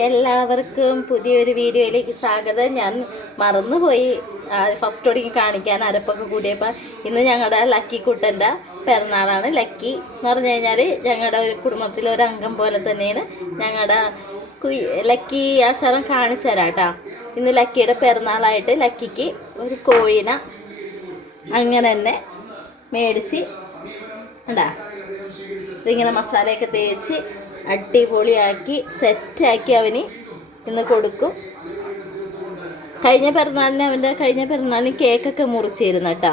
എല്ലാവർക്കും പുതിയൊരു വീഡിയോയിലേക്ക് സ്വാഗതം. ഞാൻ മറന്നുപോയി ഫസ്റ്റ് ഒടുങ്ങി കാണിക്കാൻ അരപ്പൊക്കെ കൂടിയപ്പോൾ. ഇന്ന് ഞങ്ങളുടെ ലക്കി കുട്ടൻ്റെ പിറന്നാളാണ്. ലക്കി എന്ന് പറഞ്ഞു കഴിഞ്ഞാൽ ഞങ്ങളുടെ ഒരു കുടുംബത്തിലെ ഒരു അംഗം പോലെ തന്നെയാണ്. ഞങ്ങളുടെ ലക്കി ആശാനം കാണിച്ചു തരാം കേട്ടോ. ഇന്ന് ലക്കിയുടെ പിറന്നാളായിട്ട് ലക്കിക്ക് ഒരു കോഴിനെ അങ്ങനെ തന്നെ മേടിച്ച് ഉണ്ടാ ഇതിങ്ങനെ മസാലയൊക്കെ തേച്ച് അടിപൊളിയാക്കി സെറ്റാക്കി അവന് ഇന്ന് കൊടുക്കും. കഴിഞ്ഞ പിറന്നാളിന് കേക്കൊക്കെ മുറിച്ചിരുന്നു കേട്ടോ.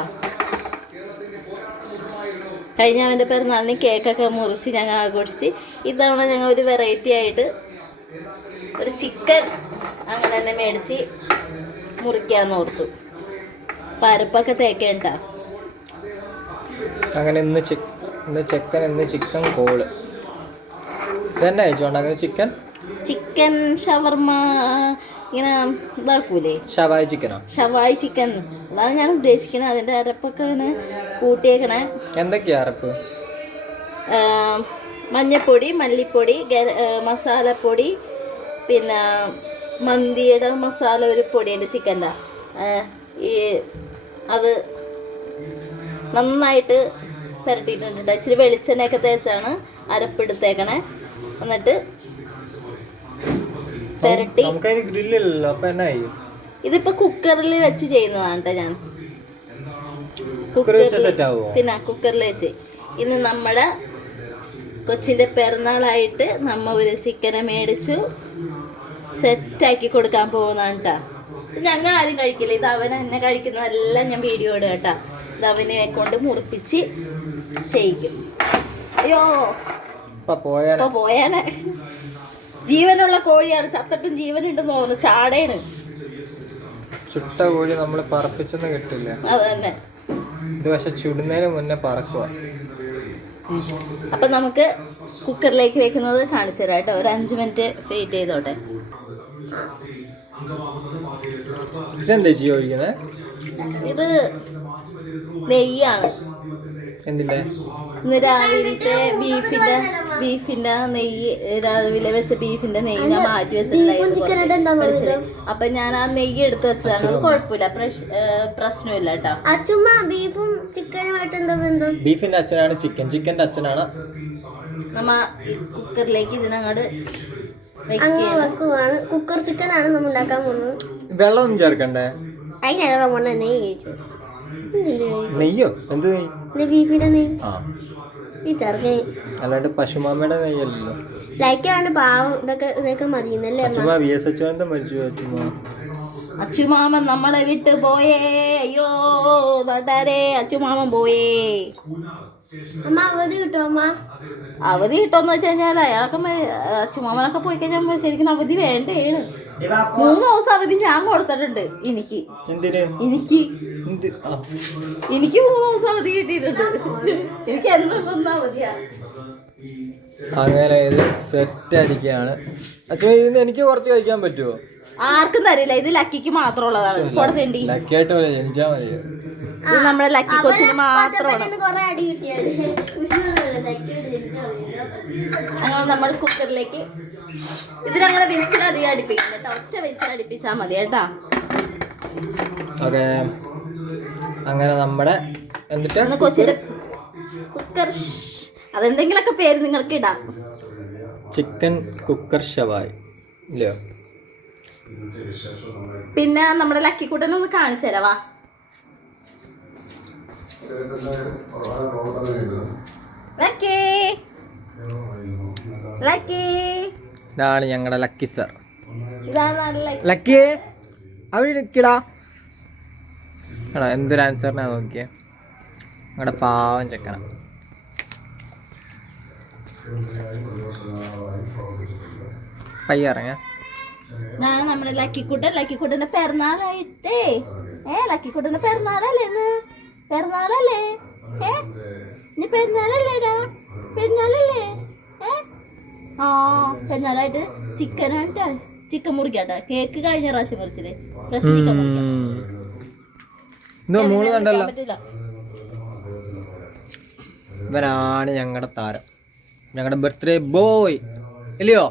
അവൻ്റെ പിറന്നാളിന് കേക്കൊക്കെ മുറിച്ച് ഞങ്ങൾ ആഘോഷിച്ച്. ഇതവണ ഞങ്ങൾ ഒരു വെറൈറ്റി ആയിട്ട് ഒരു ചിക്കൻ അങ്ങനെ തന്നെ മേടിച്ച് മുറിക്കാന്ന് ഓർത്തു. പരപ്പൊക്കെ തേക്കേണ്ട. അങ്ങനെ ഇന്ന് ചിക്കൻ കോള് ഇതന്നെ അയച്ചോണ്ടാകുന്നത്. ചിക്കൻ ഷവർമ ഇങ്ങനെ ഇതാക്കൂലേ, ഷവായി ചിക്കൻ അതാണ് ഞാൻ ഉദ്ദേശിക്കുന്നത്. അതിൻ്റെ അരപ്പൊക്കെ കൂട്ടിയേക്കണേ. എന്തൊക്കെയാ അരപ്പ്? മഞ്ഞപ്പൊടി, മല്ലിപ്പൊടി, മസാലപ്പൊടി, പിന്നെ മന്തിയുടെ മസാല ഒരു പൊടിയുണ്ട് ചിക്കൻ്റെ. അത് നന്നായിട്ട് പുരട്ടിയിട്ടുണ്ട്. ഇച്ചിരി വെളിച്ചെണ്ണയൊക്കെ തേച്ചാണ് അരപ്പെടുത്തേക്കണേ. എന്നിട്ട് പുരട്ടി ഇതിപ്പോൾ കുക്കറിൽ വെച്ച് ചെയ്യുന്നതാണ് കേട്ടോ. ഞാൻ കുക്കറിൽ വെച്ച് ഇന്ന് നമ്മുടെ കൊച്ചിൻ്റെ പിറന്നാളായിട്ട് നമ്മ ഒരു ചിക്കനെ മേടിച്ചു സെറ്റാക്കി കൊടുക്കാൻ പോകുന്നതാണ് കേട്ടോ. ഞങ്ങൾ ആരും കഴിക്കില്ല. ഇത് അവൻ എന്നെ കഴിക്കുന്നതെല്ലാം ഞാൻ വീഡിയോ ഇടുക കേട്ടോ. ഇത് അവനെ കൊണ്ട് മുറിപ്പിച്ച് ചെയ്യിക്കും. അയ്യോ പോയാനെ. ജീവനുള്ള കോഴിയാണ്. ചത്തട്ടും ജീവനുണ്ടെന്ന് തോന്നുന്നു. ചാടേണ്. ചുട്ട കോഴി നമ്മൾ പറപ്പിച്ചൊന്നും കിട്ടില്ല. അതന്നെ. ഇത് പക്ഷെ ചുടുന്നതിന് മുന്നേ പറക്കുക. അപ്പൊ നമുക്ക് കുക്കറിലേക്ക് വെക്കുന്നത് കാണിച്ചു തരാം കേട്ടോ. ഒരു 5 മിനിറ്റ് വെയിറ്റ് ചെയ്തോട്ടെ. ഇതെന്താ ചെയ്യ ഒഴിക്കുന്നത്? ഇത് നെയ്യാണ്. എന്തിന്റെ? ഇന്ന് രാവിലത്തെ ബീഫിന്റെ നെയ്യ്, രാവിലെ വെച്ച ബീഫിന്റെ നെയ്യ് ഞാൻ മാറ്റി വെച്ചിട്ടുണ്ടായിരുന്നു. അപ്പൊ ഞാൻ ആ നെയ്യ് എടുത്ത് വെച്ചതാണ്. അത് കുഴപ്പമില്ല, പ്രശ്നമില്ല കേട്ടോ. ബീഫും ചിക്കനുമായിട്ട് എന്താ ബന്ധം? ബീഫിന്റെ അച്ഛനാണ് ചിക്കൻ, ചിക്കന്റെ അച്ഛനാണ്. നമ്മ കുക്കറിലേക്ക് ഇതിനങ്ങോട്ട് വെക്കുവാണ്. കുക്കർ ചിക്കൻ ആണ് നമ്മൾ ഉണ്ടാക്കാൻ പോകുന്നത്. വെള്ളമൊന്നും ചേർക്കണ്ടേ? അതിനാണ് നെയ്യോ? എന്ത് ബീഫിന്റെ നെയ്യ് അല്ലാണ്ട് പശുമാമയുടെ നെയ്യല്ലോ. ലൈക്കാണ് പാവം. ഇതൊക്കെ മതിയെന്നല്ലേ അച്ചുമാമൻ നമ്മളെ വിട്ട് പോയേ. അയ്യോ നാട്ടാരേ, അച്ചുമാമൻ പോയേ. അമ്മ അവധി കിട്ടുമോ? അമ്മ അവധി കിട്ടുമെന്ന് വെച്ച് കഴിഞ്ഞാൽ അയാളൊക്കെ അച്ചുമാമനൊക്കെ പോയി കഴിഞ്ഞാൽ ശരിക്കും അവധി വേണ്ടേണ്. 3 ദിവസം അവധി ഞാൻ കൊടുത്തിട്ടുണ്ട്. എനിക്ക് 3 ദിവസം അവധി കിട്ടിയിട്ടുണ്ട്. എനിക്ക് എന്തൊന്നും അവധിയാ. അങ്ങനെ ഇത് സെറ്റ് അടിക്കുകയാണ്. അച്ഛൻ ഇതിന് എനിക്ക് കുറച്ച് കഴിക്കാൻ പറ്റുമോ? ആർക്കും തരില്ല. ഇത് ലക്കിക്ക് മാത്രമുള്ളതാണ്. ലക്കിയായിട്ട് ജനിച്ചാ മതി. ഇത് നമ്മുടെ ലക്കി കൊച്ചിന് മാത്രമാണ്. അങ്ങനെ നമ്മൾ കുക്കറിലേക്ക് ഇതിനങ്ങനെ വിസിൽ അധികം അടുപ്പിക്കണം കേട്ടോ. ഒറ്റ വിസിൽ അടുപ്പിച്ചാൽ മതി കേട്ടാ. ഓക്കെ. അങ്ങനെ നമ്മുടെ എന്നിട്ട് കൊച്ചിന്റെ കുക്കർ, അതെന്തെങ്കിലൊക്കെ പേര് നിങ്ങൾക്ക് ഇടാം. ചിക്കൻ കുക്കർ ഷവായി ഇല്ലയോ? പിന്നെ നമ്മുടെ ലക്കിക്കുട്ടനെ ഒന്ന് കാണിച്ചു തരാവാ. ഇതാണ് ഞങ്ങളുടെ ലക്കി സർ. ഇതാണ് ലക്കി. അവിടെ നിൽക്കടാ. എടാ എന്തൊരു ആൻസറിനാ നോക്കിയേ. ഞങ്ങളുടെ പാവം ചെക്കന. പയ്യ ഇറങ്ങ. ഇതാണ് നമ്മുടെ ലക്കിക്കുട്ടന്റെ പിറന്നാളായിട്ടേ. ലക്കിക്കുട്ടന്റെ പിറന്നാളല്ലേ ഇന്ന്? പിറന്നാളല്ലേ? ഇനി പെരുന്നാളല്ലേടാ? പെരുന്നാളല്ലേ? പെരുന്നാളായിട്ട് ചിക്കനായിട്ടാ. ചിക്കൻ മുറിക്കാട്ടോ. കേക്ക് കഴിഞ്ഞ പ്രാവശ്യം മുറിച്ചില്ലേ? ഇവനാണ് ഞങ്ങളുടെ താരം, ഞങ്ങളുടെ ബർത്ത്ഡേ ബോയ് ഇല്ലയോ?